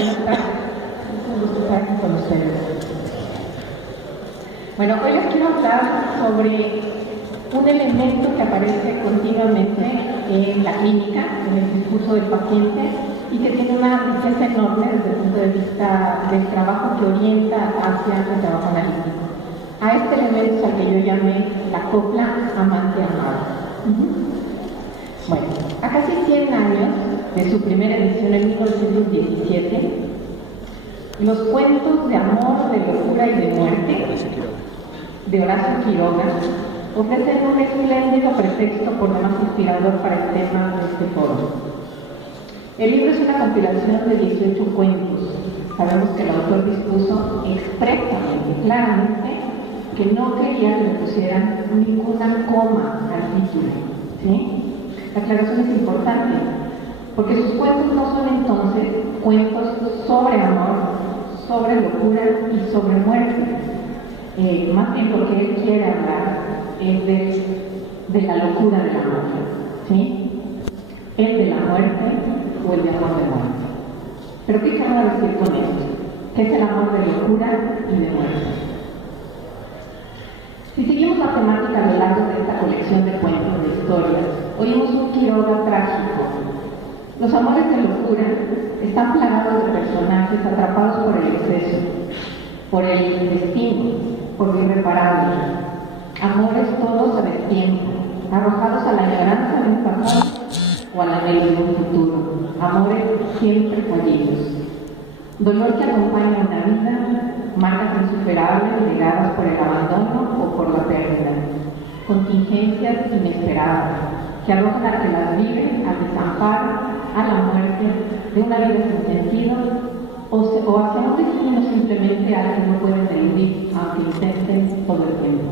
buenas tardes. Es un gusto estar aquí con ustedes. Bueno, hoy les quiero hablar sobre un elemento que aparece continuamente en la clínica, en el discurso del paciente, y que tiene una riqueza enorme desde el punto de vista del trabajo que orienta hacia el trabajo analítico. A este elemento es al que yo llamé la copla amante-amado. Bueno, a casi 100 años de su primera edición en 1917, los cuentos de amor, de locura y de muerte de Horacio Quiroga ofrecen un espléndido pretexto por demás inspirador para el tema de este foro. El libro es una compilación de 18 cuentos. Sabemos que el autor dispuso expresamente, claramente, que no quería que le pusieran ninguna coma al título, ¿sí? La aclaración es importante, porque sus cuentos no son entonces cuentos sobre amor, sobre locura y sobre muerte. Más bien lo que él quiere hablar es de la locura del amor, ¿sí? El de la muerte o el de amor de muerte. Pero ¿qué quiero decir con esto? ¿Qué es el amor de locura y de muerte? Si seguimos la temática a lo largo de esta colección de cuentos de historias, oímos un Quiroga trágico. Los amores de locura están plagados de personajes atrapados por el exceso, por el destino, por lo irreparable. Amores todos a destiempo, arrojados a la añoranza de un pasado o al anhelo de un futuro. Amores siempre fallidos. Dolor que acompaña una vida, marcas insuperables negadas por el abandono o por la pérdida. Contingencias inesperadas que arrojan a que las viven al desamparo, a la muerte de una vida sin sentido o hacia un destino simplemente al que no pueden eludir, aunque intenten todo el tiempo.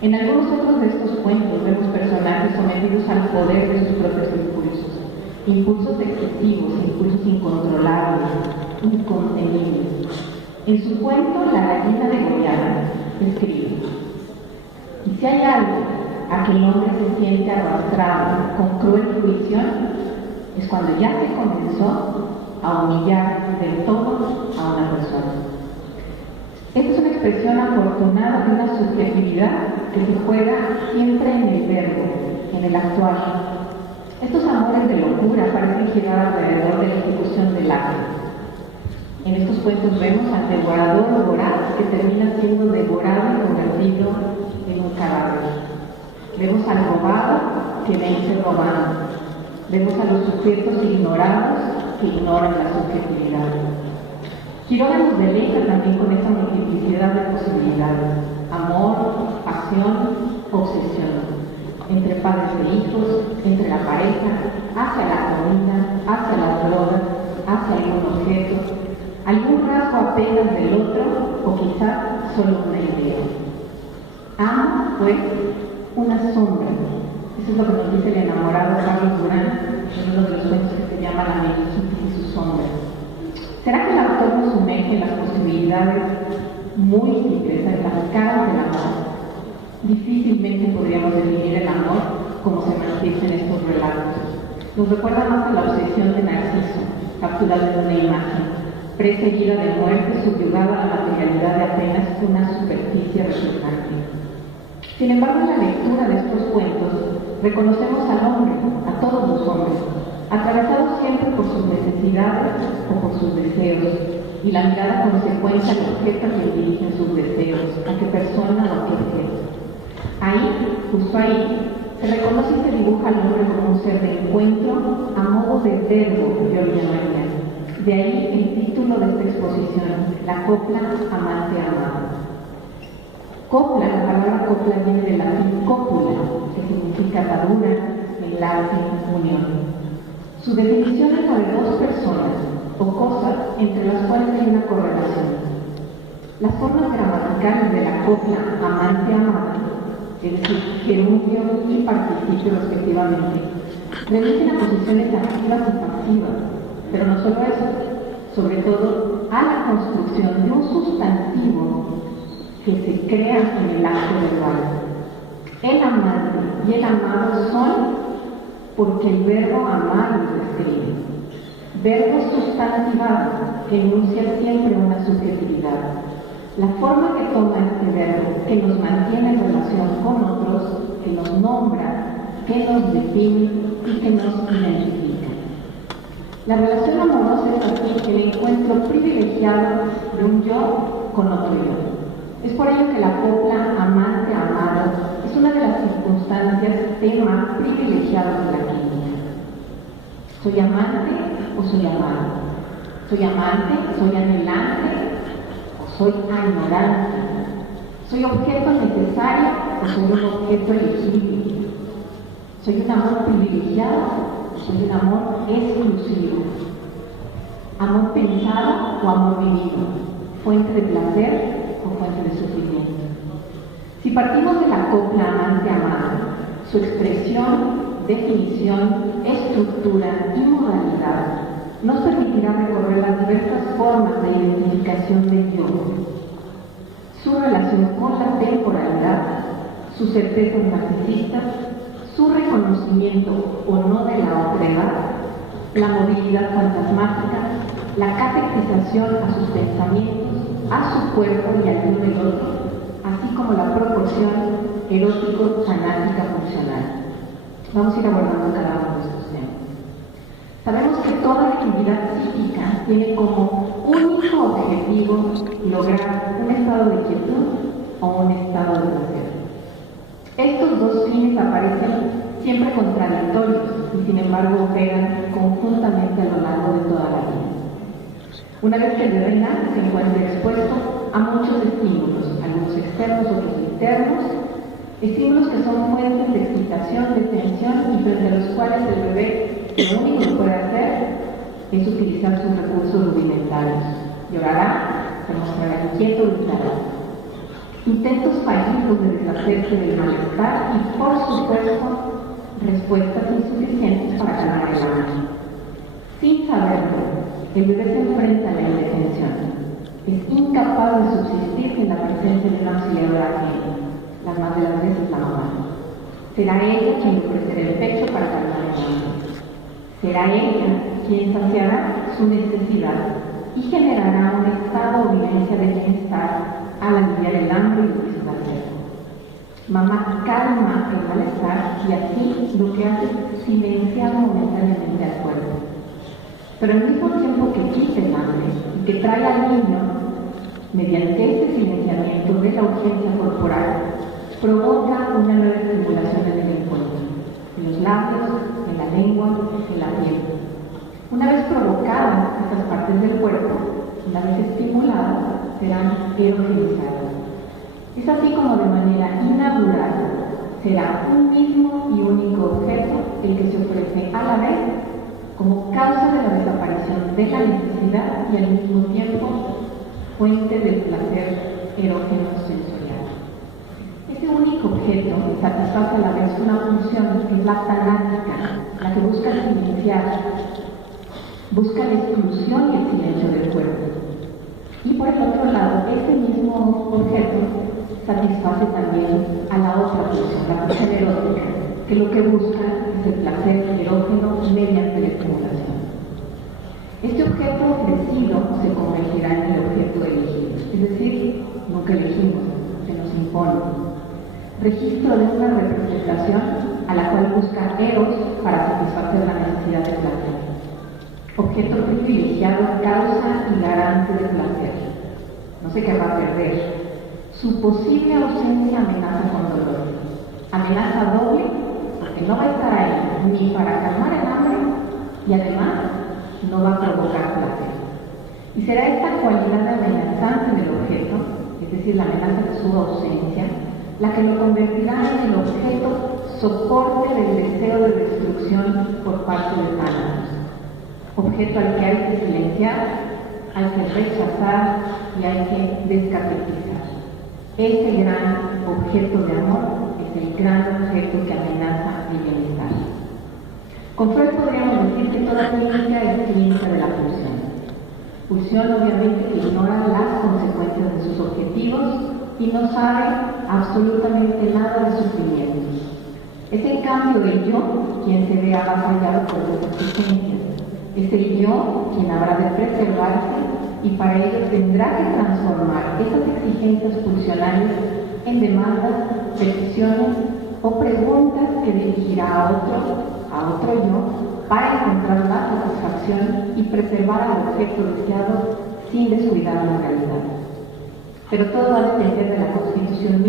En algunos otros de estos cuentos vemos personajes sometidos al poder de sus propios impulsos excesivos, impulsos incontrolables, incontenibles. En su cuento, La gallina degollada, escribe: y si hay algo a que el hombre se siente arrastrado con cruel fruición, es cuando ya se comenzó a humillar del todo a una persona. Esta es una expresión afortunada de una subjetividad que se juega siempre en el verbo, en el actual. Estos amores de locura parecen girar alrededor de la ejecución del acto. En estos cuentos vemos al devorador voraz que termina siendo devorado y convertido en un cadáver. Vemos al robado que vence robando. Vemos a los sujetos ignorados que ignoran la subjetividad. Quiroga nos deleita también con esa multiplicidad de posibilidades: amor, pasión, obsesión, entre padres e hijos, entre la pareja, hacia la comida, hacia las drogas, hacia algún objeto, algún rasgo apenas del otro o quizás solo una idea. Amo, pues, una sombra. Eso es lo que nos dice el enamorado Carlos Durán en uno de los cuentos que se llama La meningitis y sus sombras. ¿Será que el autor nos sumerge en las posibilidades múltiples, en las caras del amor? Difícilmente podríamos definir el amor como se manifiesta en estos relatos. Nos recuerda más a la obsesión de Narciso, capturado en una imagen, precedida de muerte, subyugada a la materialidad de apenas una superficie reflejante. Sin embargo, en la lectura de estos cuentos, reconocemos al hombre, a todos los hombres, atravesados siempre por sus necesidades o por sus deseos, y la mirada consecuencia al objeto que dirigen sus deseos, a qué persona o qué objeto. Ahí, justo ahí, se reconoce y se dibuja al hombre como un ser de encuentro a modo de verbo, yo lo llamaría. De ahí el título de esta exposición, La copla amante-amado. Copla, la palabra copla viene del latín cópula, que significa atadura, enlace, unión. Su definición es la de dos personas o cosas entre las cuales hay una correlación. Las formas gramaticales de la copla amante-amado, es decir, gerundio y participio respectivamente, remiten a posiciones activas y pasivas, pero no solo eso, sobre todo a la construcción de un sustantivo que se crea en el acto verbal. El amante y el amado son porque el verbo amar los describe. verbo sustantivado que enuncia siempre una subjetividad. La forma que toma este verbo, que nos mantiene en relación con otros, que nos nombra, que nos define y que nos identifica. La relación amorosa es así el encuentro privilegiado de un yo con otro yo. Es por ello que la copla amante-amado es una de las circunstancias, tema privilegiado de la química. ¿Soy amante o soy amado? ¿Soy amante? ¿Soy anhelante? ¿O soy añorante? ¿Soy objeto necesario o soy un objeto elegible? ¿Soy un amor privilegiado o soy un amor exclusivo? ¿Amor pensado o amor vivido? ¿Fuente de placer o fuente de sufrimiento? Si partimos de la copla amante-amado, su expresión, definición, estructura y modalidad nos permitirá recorrer las diversas formas de identificación del yo, su relación con la temporalidad, sus certezas narcisistas, su reconocimiento o no de la otredad, la movilidad fantasmática, la catequización a sus pensamientos, a su cuerpo y al uno del otro, así como la proporción erótico-fanática funcional. Vamos a ir abordando cada uno de estos temas. Sabemos que toda actividad psíquica tiene como único objetivo lograr un estado de quietud o un estado de placer. Estos dos fines aparecen siempre contradictorios y sin embargo operan conjuntamente a lo largo de toda la vida. Una vez que el bebé nace, se encuentra expuesto a muchos estímulos, algunos externos, otros internos, estímulos que son fuentes de excitación, de tensión y frente a los cuales el bebé lo único que puede hacer es utilizar sus recursos rudimentarios. Llorará, se mostrará inquieto, gritará. Intentos fallidos de deshacerse del malestar y, por supuesto, respuestas insuficientes para calmar el hambre. Sin saberlo, el bebé se enfrenta a la indefensión. Es incapaz de subsistir sin la presencia de una auxiliadora ajena, las más de las veces la mamá. Será ella quien le ofrecerá el pecho para calmar el hambre. Será ella quien saciará su necesidad y generará un estado o vivencia de bienestar al aliviar el hambre y el displacer. Mamá calma el malestar y así lo que hace es silenciar momentáneamente al cuerpo. Pero al mismo tiempo que quita el hambre y que trae al niño, mediante este silenciamiento de la urgencia corporal, provoca una nueva estimulación en el encuentro, en los labios, en la lengua, en la piel. Una vez provocadas estas partes del cuerpo, una vez estimuladas, serán erogenizadas. Es así como de manera inaugural será un mismo y único objeto el que se ofrece a la vez como causa de la desaparición de la necesidad y al mismo tiempo fuente del placer erógeno sensorial. Ese único objeto satisface a la vez una función que es la tanática, la que busca silenciar, busca la exclusión y el silencio del cuerpo. Y por el otro lado, ese mismo objeto satisface también a la otra función, la función erótica, que lo que busca es el placer erógeno mediante la estimulación. Este objeto ofrecido se convertirá en el objeto elegido, es decir, nunca elegimos, se nos impone. Registro de una representación a la cual busca Eros para satisfacer la necesidad de placer. Objeto privilegiado, causa y garante de placer. No se querrá perder. Su posible ausencia amenaza con dolor. Amenaza doble porque no va a estar ahí ni para calmar el hambre y además no va a provocar placer. Y será esta cualidad amenazante del objeto, es decir, la amenaza de su ausencia, la que lo convertirá en el objeto soporte del deseo de destrucción por parte de Tánatos. Objeto al que hay que silenciar, hay que rechazar y hay que descatequizar. Ese gran objeto de amor es el gran objeto que amenaza el bienestar. Con Freud podríamos decir que toda clínica es clínica de la pulsión. Pulsión obviamente que ignora las consecuencias de sus objetivos y no sabe absolutamente nada de sufrimientos. Es en cambio el yo quien se ve avasallado por las exigencias. Es el yo quien habrá de preservarse y para ello tendrá que transformar esas exigencias pulsionales en demandas, peticiones o preguntas que dirigirá a otro yo, para encontrar la satisfacción y preservar al objeto deseado sin descuidar la realidad. Pero todo va a depender de la Constitución misma.